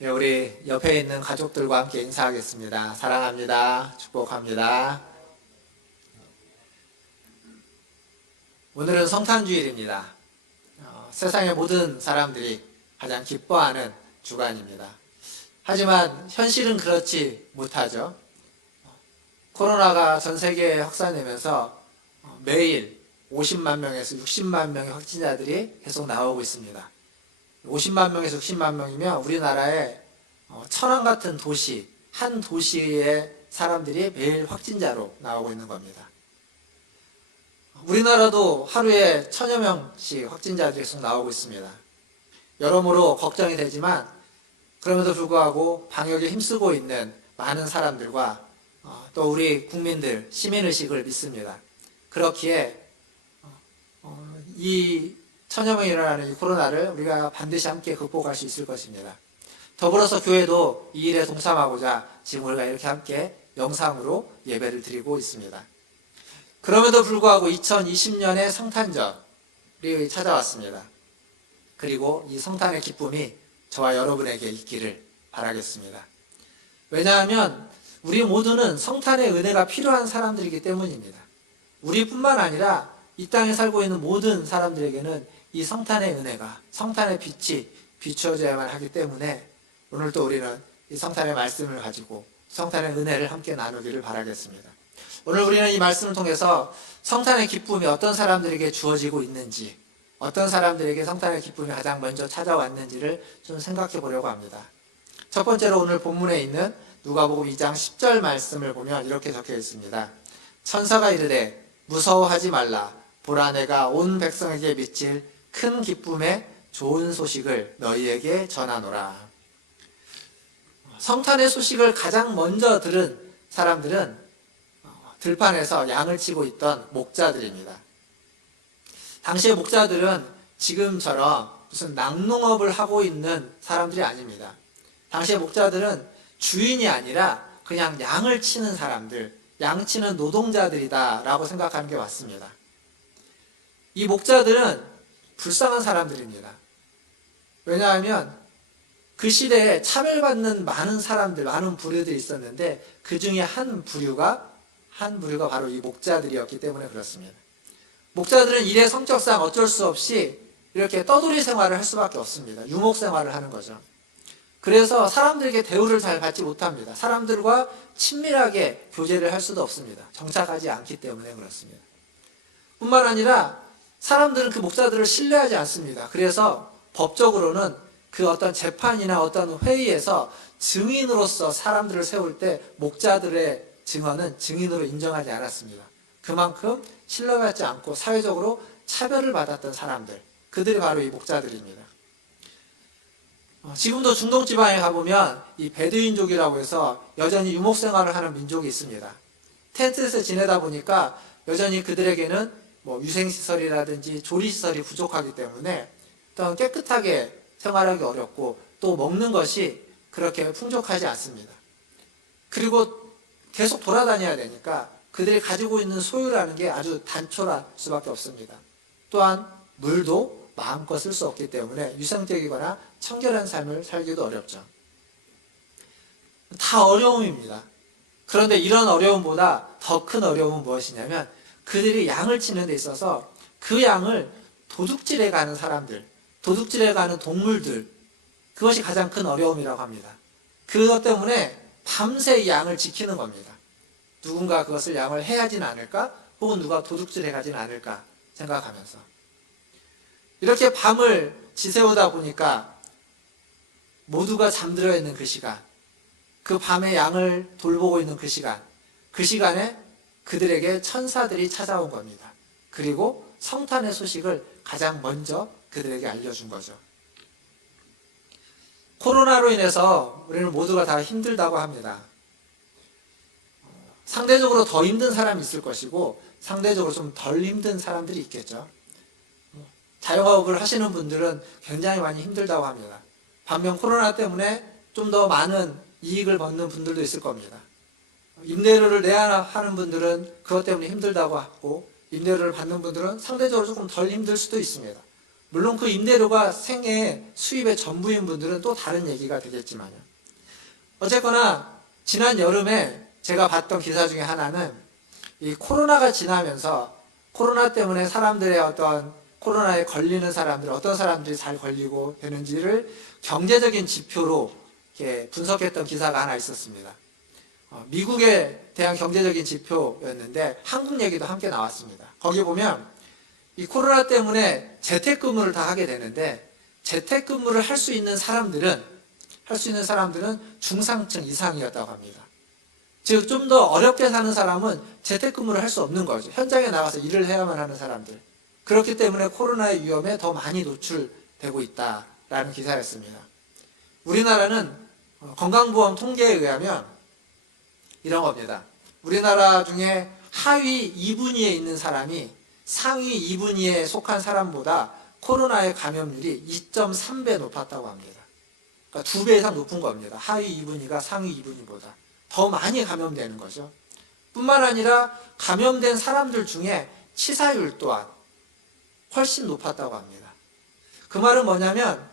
네, 우리 옆에 있는 가족들과 함께 인사하겠습니다. 사랑합니다. 축복합니다. 오늘은 성탄주일입니다. 세상의 모든 사람들이 가장 기뻐하는 주간입니다. 하지만 현실은 그렇지 못하죠. 코로나가 전 세계에 확산되면서 매일 50만 명에서 60만 명의 확진자들이 계속 나오고 있습니다. 50만 명에서 60만 명이면 우리나라의 천안 같은 도시, 한 도시의 사람들이 매일 확진자로 나오고 있는 겁니다. 우리나라도 하루에 1000여 명씩 확진자들이 계속 나오고 있습니다. 여러모로 걱정이 되지만 그럼에도 불구하고 방역에 힘쓰고 있는 많은 사람들과 또 우리 국민들, 시민의식을 믿습니다. 그렇기에 이 1000여 명이 일어나는 이 코로나를 우리가 반드시 함께 극복할 수 있을 것입니다. 더불어서 교회도 이 일에 동참하고자 지금 우리가 이렇게 함께 영상으로 예배를 드리고 있습니다. 그럼에도 불구하고 2020년의 성탄절이 찾아왔습니다. 그리고 이 성탄의 기쁨이 저와 여러분에게 있기를 바라겠습니다. 왜냐하면 우리 모두는 성탄의 은혜가 필요한 사람들이기 때문입니다. 우리뿐만 아니라 이 땅에 살고 있는 모든 사람들에게는 이 성탄의 은혜가, 성탄의 빛이 비추어져야만 하기 때문에 오늘 또 우리는 이 성탄의 말씀을 가지고 성탄의 은혜를 함께 나누기를 바라겠습니다. 오늘 우리는 이 말씀을 통해서 성탄의 기쁨이 어떤 사람들에게 주어지고 있는지, 어떤 사람들에게 성탄의 기쁨이 가장 먼저 찾아왔는지를 좀 생각해 보려고 합니다. 첫 번째로 오늘 본문에 있는 누가복음 2장 10절 말씀을 보면 이렇게 적혀 있습니다. 천사가 이르되 무서워하지 말라. 보라 내가 온 백성에게 미칠 큰 기쁨의 좋은 소식을 너희에게 전하노라. 성탄의 소식을 가장 먼저 들은 사람들은 들판에서 양을 치고 있던 목자들입니다. 당시의 목자들은 지금처럼 무슨 낙농업을 하고 있는 사람들이 아닙니다. 당시의 목자들은 주인이 아니라 그냥 양을 치는 사람들, 양 치는 노동자들이다 라고 생각하는 게 맞습니다. 이 목자들은 불쌍한 사람들입니다. 왜냐하면 그 시대에 차별받는 많은 사람들, 많은 부류들이 있었는데 그 중에 한 부류가 바로 이 목자들이었기 때문에 그렇습니다. 목자들은 일의 성격상 어쩔 수 없이 이렇게 떠돌이 생활을 할 수밖에 없습니다. 유목 생활을 하는 거죠. 그래서 사람들에게 대우를 잘 받지 못합니다. 사람들과 친밀하게 교제를 할 수도 없습니다. 정착하지 않기 때문에 그렇습니다. 뿐만 아니라 사람들은 그 목자들을 신뢰하지 않습니다. 그래서 법적으로는 그 어떤 재판이나 어떤 회의에서 증인으로서 사람들을 세울 때 목자들의 증언은 증인으로 인정하지 않았습니다. 그만큼 신뢰받지 않고 사회적으로 차별을 받았던 사람들, 그들이 바로 이 목자들입니다. 지금도 중동 지방에 가보면 이 베두인족이라고 해서 여전히 유목생활을 하는 민족이 있습니다. 텐트에서 지내다 보니까 여전히 그들에게는 위생시설이라든지 조리시설이 부족하기 때문에 또 깨끗하게 생활하기 어렵고 또 먹는 것이 그렇게 풍족하지 않습니다. 그리고 계속 돌아다녀야 되니까 그들이 가지고 있는 소유라는 게 아주 단촐할 수밖에 없습니다. 또한 물도 마음껏 쓸 수 없기 때문에 위생적이거나 청결한 삶을 살기도 어렵죠. 다 어려움입니다. 그런데 이런 어려움보다 더 큰 어려움은 무엇이냐면 그들이 양을 치는 데 있어서 그 양을 도둑질해 가는 사람들, 도둑질해 가는 동물들, 그것이 가장 큰 어려움이라고 합니다. 그것 때문에 밤새 이 양을 지키는 겁니다. 누군가 그것을 양을 해야지는 않을까? 혹은 누가 도둑질해 가지는 않을까 생각하면서. 이렇게 밤을 지새우다 보니까 모두가 잠들어 있는 그 시간, 그 밤에 양을 돌보고 있는 그 시간에 그들에게 천사들이 찾아온 겁니다. 그리고 성탄의 소식을 가장 먼저 그들에게 알려준 거죠. 코로나로 인해서 우리는 모두가 다 힘들다고 합니다. 상대적으로 더 힘든 사람이 있을 것이고 상대적으로 좀 덜 힘든 사람들이 있겠죠. 자영업을 하시는 분들은 굉장히 많이 힘들다고 합니다. 반면 코로나 때문에 좀 더 많은 이익을 얻는 분들도 있을 겁니다. 임대료를 내야 하는 분들은 그것 때문에 힘들다고 하고 임대료를 받는 분들은 상대적으로 조금 덜 힘들 수도 있습니다. 물론 그 임대료가 생애 수입의 전부인 분들은 또 다른 얘기가 되겠지만요. 어쨌거나 지난 여름에 제가 봤던 기사 중에 하나는 이 코로나가 지나면서 코로나 때문에 사람들의 어떤 코로나에 걸리는 사람들, 어떤 사람들이 잘 걸리고 되는지를 경제적인 지표로 이렇게 분석했던 기사가 하나 있었습니다. 미국에 대한 경제적인 지표였는데 한국 얘기도 함께 나왔습니다. 거기 보면 이 코로나 때문에 재택근무를 다 하게 되는데 재택근무를 할 수 있는 사람들은 중상층 이상이었다고 합니다. 즉 좀 더 어렵게 사는 사람은 재택근무를 할 수 없는 거죠. 현장에 나가서 일을 해야만 하는 사람들. 그렇기 때문에 코로나의 위험에 더 많이 노출되고 있다라는 기사였습니다. 우리나라는 건강보험 통계에 의하면 이런 겁니다. 우리나라 중에 하위 2분위에 있는 사람이 상위 2분위에 속한 사람보다 코로나의 감염률이 2.3배 높았다고 합니다. 그러니까 2배 이상 높은 겁니다. 하위 2분위가 상위 2분위보다 더 많이 감염되는 거죠. 뿐만 아니라 감염된 사람들 중에 치사율 또한 훨씬 높았다고 합니다. 그 말은 뭐냐면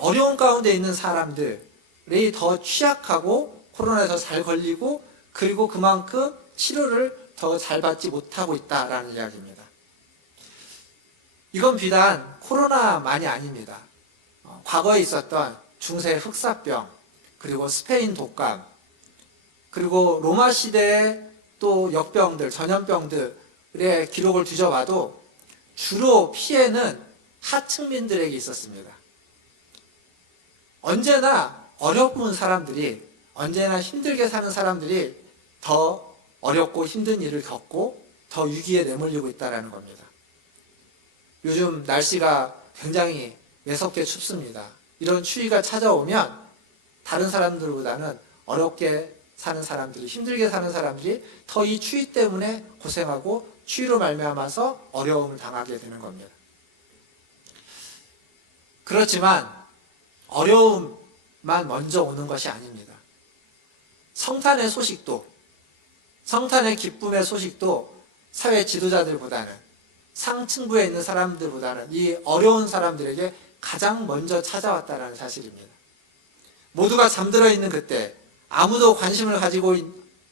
어려운 가운데 있는 사람들이 더 취약하고 코로나에 더 잘 걸리고 그리고 그만큼 치료를 더 잘 받지 못하고 있다라는 이야기입니다. 이건 비단 코로나만이 아닙니다. 과거에 있었던 중세 흑사병, 그리고 스페인 독감, 그리고 로마 시대의 또 역병들, 전염병들의 기록을 뒤져봐도 주로 피해는 하층민들에게 있었습니다. 언제나 어려운 사람들이, 언제나 힘들게 사는 사람들이 더 어렵고 힘든 일을 겪고 더 위기에 내몰리고 있다는 겁니다. 요즘 날씨가 굉장히 매섭게 춥습니다. 이런 추위가 찾아오면 다른 사람들보다는 어렵게 사는 사람들이, 힘들게 사는 사람들이 더 이 추위 때문에 고생하고 추위로 말미암아서 어려움을 당하게 되는 겁니다. 그렇지만 어려움만 먼저 오는 것이 아닙니다. 성탄의 소식도, 성탄의 기쁨의 소식도 사회 지도자들보다는, 상층부에 있는 사람들보다는 이 어려운 사람들에게 가장 먼저 찾아왔다는 사실입니다. 모두가 잠들어 있는 그때, 아무도 관심을 가지고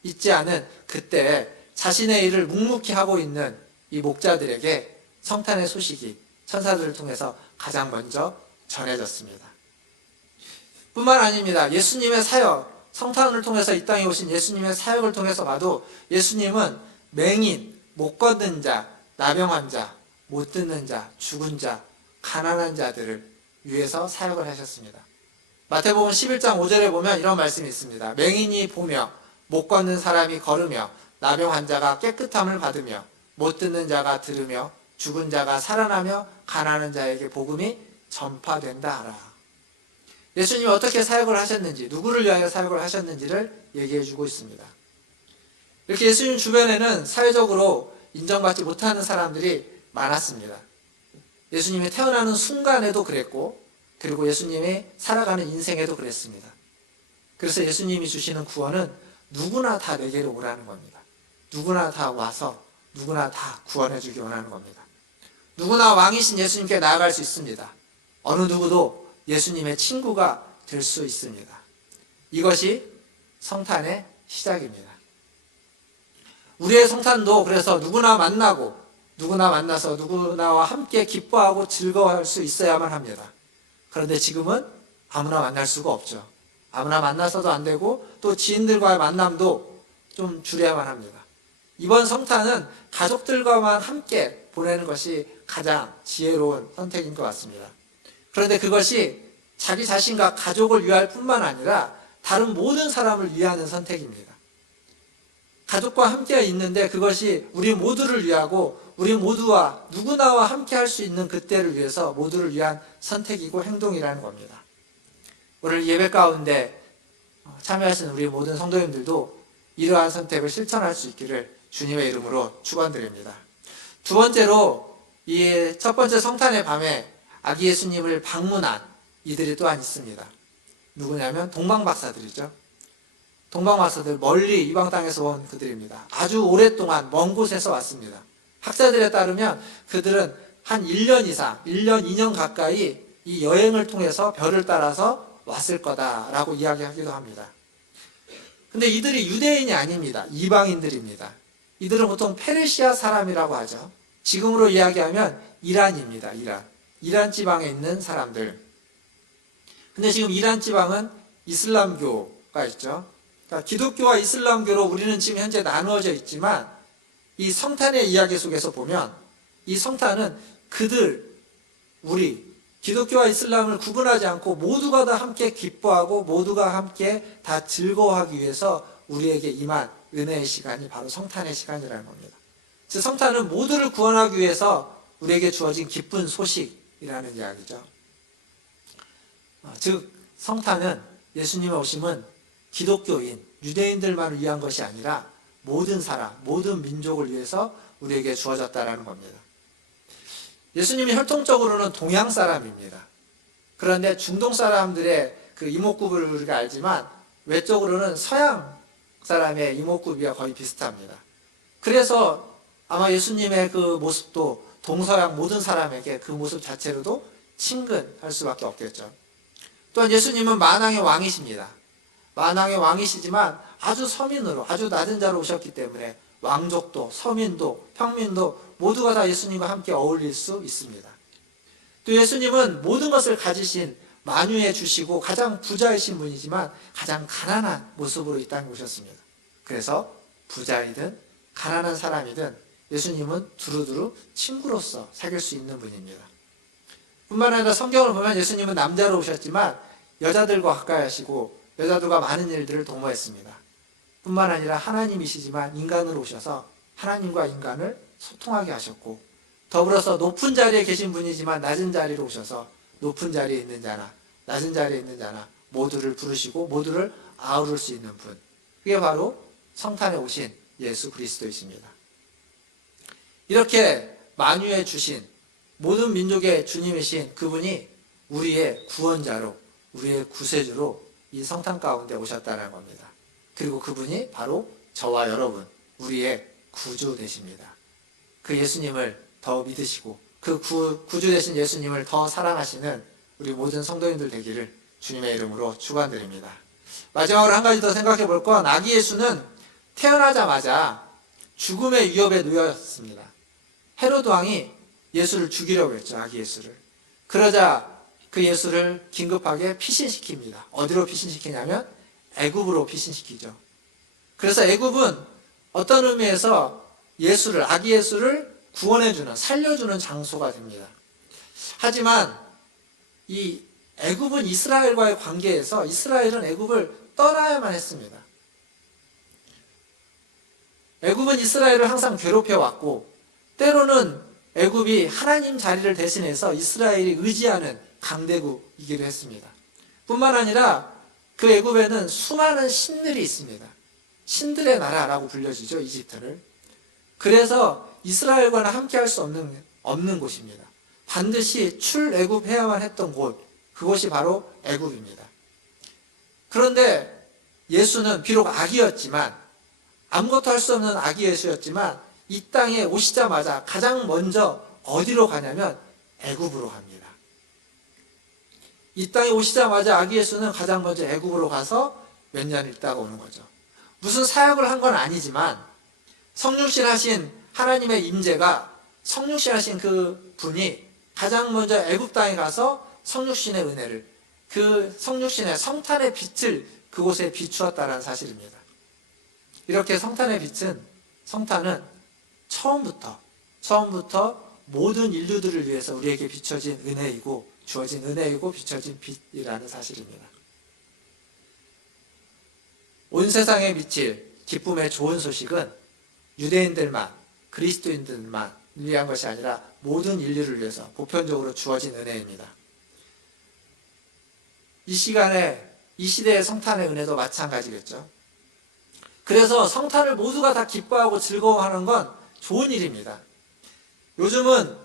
있지 않은 그때 자신의 일을 묵묵히 하고 있는 이 목자들에게 성탄의 소식이 천사들을 통해서 가장 먼저 전해졌습니다. 뿐만 아닙니다. 예수님의 사역, 성탄을 통해서 이 땅에 오신 예수님의 사역을 통해서 봐도 예수님은 맹인, 못 걷는 자, 나병 환자, 못 듣는 자, 죽은 자, 가난한 자들을 위해서 사역을 하셨습니다. 마태복음 11장 5절에 보면 이런 말씀이 있습니다. 맹인이 보며, 못 걷는 사람이 걸으며, 나병 환자가 깨끗함을 받으며, 못 듣는 자가 들으며, 죽은 자가 살아나며, 가난한 자에게 복음이 전파된다 하라. 예수님이 어떻게 사역을 하셨는지, 누구를 위하여 사역을 하셨는지를 얘기해주고 있습니다. 이렇게 예수님 주변에는 사회적으로 인정받지 못하는 사람들이 많았습니다. 예수님이 태어나는 순간에도 그랬고, 그리고 예수님이 살아가는 인생에도 그랬습니다. 그래서 예수님이 주시는 구원은 누구나 다 내게로 오라는 겁니다. 누구나 다 와서 누구나 다 구원해 주기 원하는 겁니다. 누구나 왕이신 예수님께 나아갈 수 있습니다. 어느 누구도 예수님의 친구가 될 수 있습니다. 이것이 성탄의 시작입니다. 우리의 성탄도 그래서 누구나 만나고, 누구나 만나서 누구나와 함께 기뻐하고 즐거워할 수 있어야만 합니다. 그런데 지금은 아무나 만날 수가 없죠. 아무나 만나서도 안 되고 또 지인들과의 만남도 좀 줄여야만 합니다. 이번 성탄은 가족들과만 함께 보내는 것이 가장 지혜로운 선택인 것 같습니다. 그런데 그것이 자기 자신과 가족을 위할 뿐만 아니라 다른 모든 사람을 위하는 선택입니다. 가족과 함께 있는데 그것이 우리 모두를 위하고 우리 모두와 누구나와 함께 할 수 있는 그때를 위해서 모두를 위한 선택이고 행동이라는 겁니다. 오늘 예배 가운데 참여하시는 우리 모든 성도님들도 이러한 선택을 실천할 수 있기를 주님의 이름으로 축원드립니다. 두 번째로 이 첫 번째 성탄의 밤에 아기 예수님을 방문한 이들이 또한 있습니다. 누구냐면 동방박사들이죠. 동방박사들, 멀리 이방 땅에서 온 그들입니다. 아주 오랫동안 먼 곳에서 왔습니다. 학자들에 따르면 그들은 한 1년 이상, 1년, 2년 가까이 이 여행을 통해서 별을 따라서 왔을 거다라고 이야기하기도 합니다. 근데 이들이 유대인이 아닙니다. 이방인들입니다. 이들은 보통 페르시아 사람이라고 하죠. 지금으로 이야기하면 이란입니다. 이란 지방에 있는 사람들. 근데 지금 이란 지방은 이슬람교가 있죠. 그러니까 기독교와 이슬람교로 우리는 지금 현재 나누어져 있지만 이 성탄의 이야기 속에서 보면 이 성탄은 우리 기독교와 이슬람을 구분하지 않고 모두가 다 함께 기뻐하고 모두가 함께 다 즐거워하기 위해서 우리에게 임한 은혜의 시간이 바로 성탄의 시간이라는 겁니다. 즉 성탄은 모두를 구원하기 위해서 우리에게 주어진 기쁜 소식이라는 이야기죠. 즉 성탄은 예수님의 오심은 기독교인, 유대인들만을 위한 것이 아니라 모든 사람, 모든 민족을 위해서 우리에게 주어졌다라는 겁니다. 예수님이 혈통적으로는 동양 사람입니다. 그런데 중동 사람들의 그 이목구비를 우리가 알지만 외적으로는 서양 사람의 이목구비와 거의 비슷합니다. 그래서 아마 예수님의 그 모습도 동서양 모든 사람에게 그 모습 자체로도 친근할 수밖에 없겠죠. 또한 예수님은 만왕의 왕이십니다. 만왕의 왕이시지만 아주 서민으로, 아주 낮은 자로 오셨기 때문에 왕족도, 서민도, 평민도 모두가 다 예수님과 함께 어울릴 수 있습니다. 또 예수님은 모든 것을 가지신 만유해 주시고 가장 부자이신 분이지만 가장 가난한 모습으로 이 땅에 오셨습니다. 그래서 부자이든 가난한 사람이든 예수님은 두루두루 친구로서 사귈 수 있는 분입니다. 뿐만 아니라 성경을 보면 예수님은 남자로 오셨지만 여자들과 가까이 하시고 여자들과 많은 일들을 도모했습니다. 뿐만 아니라 하나님이시지만 인간으로 오셔서 하나님과 인간을 소통하게 하셨고 더불어서 높은 자리에 계신 분이지만 낮은 자리로 오셔서 높은 자리에 있는 자나 낮은 자리에 있는 자나 모두를 부르시고 모두를 아우를 수 있는 분, 그게 바로 성탄에 오신 예수 그리스도이십니다. 이렇게 만유해 주신 모든 민족의 주님이신 그분이 우리의 구원자로, 우리의 구세주로 이 성탄 가운데 오셨다는 겁니다. 그리고 그분이 바로 저와 여러분, 우리의 구주 되십니다. 그 예수님을 더 믿으시고 그 구주 되신 예수님을 더 사랑하시는 우리 모든 성도님들 되기를 주님의 이름으로 축원드립니다. 마지막으로 한 가지 더 생각해 볼 건, 아기 예수는 태어나자마자 죽음의 위협에 놓였습니다. 헤로드 왕이 예수를 죽이려고 했죠. 아기 예수를. 그러자 그 예수를 긴급하게 피신시킵니다. 어디로 피신시키냐면 애굽으로 피신시키죠. 그래서 애굽은 어떤 의미에서 아기 예수를 구원해주는, 살려주는 장소가 됩니다. 하지만 이 애굽은 이스라엘과의 관계에서 이스라엘은 애굽을 떠나야만 했습니다. 애굽은 이스라엘을 항상 괴롭혀왔고 때로는 애굽이 하나님 자리를 대신해서 이스라엘이 의지하는 강대국이기도 했습니다. 뿐만 아니라 그 애굽에는 수많은 신들이 있습니다. 신들의 나라라고 불려지죠, 이집트를. 그래서 이스라엘과는 함께 할 수 없는 곳입니다. 반드시 출애굽해야만 했던 곳, 그곳이 바로 애굽입니다. 그런데 예수는 비록 아기였지만, 아무것도 할 수 없는 아기 예수였지만 이 땅에 오시자마자 가장 먼저 어디로 가냐면 애굽으로 갑니다. 이 땅에 오시자마자 아기 예수는 가장 먼저 애굽으로 가서 몇 년 있다가 오는 거죠. 무슨 사역을 한 건 아니지만 성육신 하신 하나님의 임재가, 성육신 하신 그 분이 가장 먼저 애굽 땅에 가서 성육신의 은혜를, 그 성육신의 성탄의 빛을 그곳에 비추었다는 사실입니다. 이렇게 성탄은 처음부터 모든 인류들을 위해서 우리에게 비춰진 은혜이고, 주어진 은혜이고 비춰진 빛이라는 사실입니다. 온 세상에 미칠 기쁨의 좋은 소식은 유대인들만, 그리스도인들만 위한 것이 아니라 모든 인류를 위해서 보편적으로 주어진 은혜입니다. 이 시대의 성탄의 은혜도 마찬가지겠죠. 그래서 성탄을 모두가 다 기뻐하고 즐거워하는 건 좋은 일입니다. 요즘은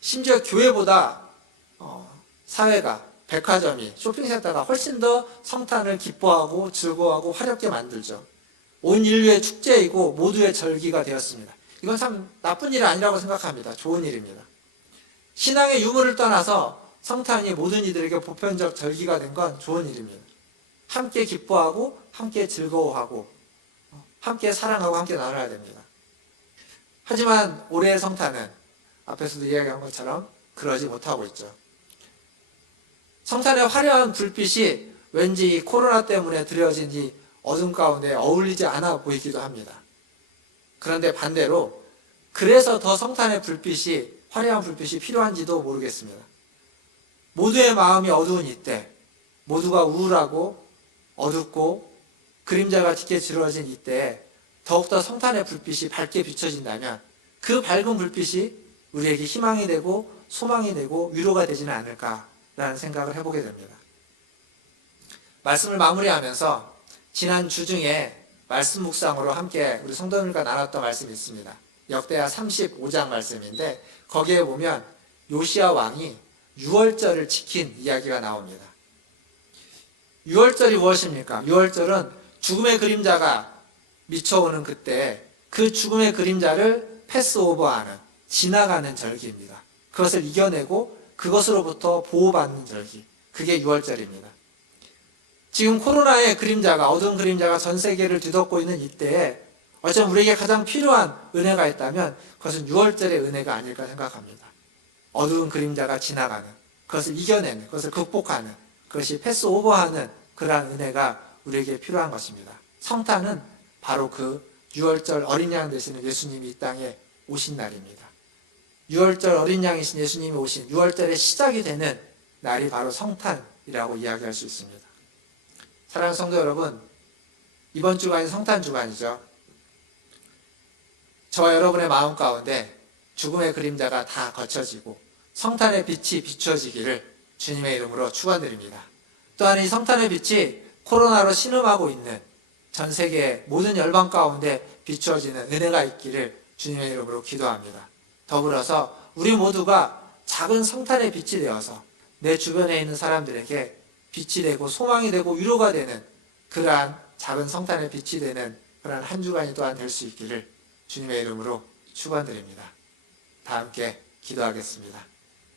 심지어 교회보다 사회가, 백화점이, 쇼핑센터가 훨씬 더 성탄을 기뻐하고 즐거워하고 화렵게 만들죠. 온 인류의 축제이고 모두의 절기가 되었습니다. 이건 참 나쁜 일이 아니라고 생각합니다. 좋은 일입니다. 신앙의 유무를 떠나서 성탄이 모든 이들에게 보편적 절기가 된 건 좋은 일입니다. 함께 기뻐하고 함께 즐거워하고 함께 사랑하고 함께 나눠야 됩니다. 하지만 올해의 성탄은 앞에서도 이야기한 것처럼 그러지 못하고 있죠. 성탄의 화려한 불빛이 왠지 이 코로나 때문에 드려진 이 어둠 가운데 어울리지 않아 보이기도 합니다. 그런데 반대로 그래서 더 성탄의 불빛이, 화려한 불빛이 필요한지도 모르겠습니다. 모두의 마음이 어두운 이때, 모두가 우울하고 어둡고 그림자가 짙게 지루어진 이때에 더욱더 성탄의 불빛이 밝게 비춰진다면 그 밝은 불빛이 우리에게 희망이 되고 소망이 되고 위로가 되지는 않을까라는 생각을 해보게 됩니다. 말씀을 마무리하면서 지난 주 중에 말씀 묵상으로 함께 우리 성도님과 나눴던 말씀이 있습니다. 역대하 35장 말씀인데 거기에 보면 요시야 왕이 유월절을 지킨 이야기가 나옵니다. 유월절이 무엇입니까? 유월절은 죽음의 그림자가 미쳐오는 그때 그 죽음의 그림자를 패스오버하는, 지나가는 절기입니다. 그것을 이겨내고 그것으로부터 보호받는 절기, 그게 유월절입니다. 지금 코로나의 그림자가, 어두운 그림자가 전 세계를 뒤덮고 있는 이때에 어쩌면 우리에게 가장 필요한 은혜가 있다면 그것은 유월절의 은혜가 아닐까 생각합니다. 어두운 그림자가 지나가는, 그것을 이겨내는, 그것을 극복하는, 그것이 패스오버하는 그러한 은혜가 우리에게 필요한 것입니다. 성탄은 바로 그 유월절 어린 양 되시는 예수님이 이 땅에 오신 날입니다. 유월절 어린 양이신 예수님이 오신 유월절의 시작이 되는 날이 바로 성탄이라고 이야기할 수 있습니다. 사랑하는 성도 여러분, 이번 주간이 성탄 주간이죠. 저와 여러분의 마음 가운데 죽음의 그림자가 다 거쳐지고 성탄의 빛이 비춰지기를 주님의 이름으로 축원드립니다. 또한 이 성탄의 빛이 코로나로 신음하고 있는 전 세계 모든 열방 가운데 비추어지는 은혜가 있기를 주님의 이름으로 기도합니다. 더불어서 우리 모두가 작은 성탄의 빛이 되어서 내 주변에 있는 사람들에게 빛이 되고 소망이 되고 위로가 되는 그러한 작은 성탄의 빛이 되는 그러한 한 주간이 또한 될 수 있기를 주님의 이름으로 축원드립니다. 다 함께 기도하겠습니다.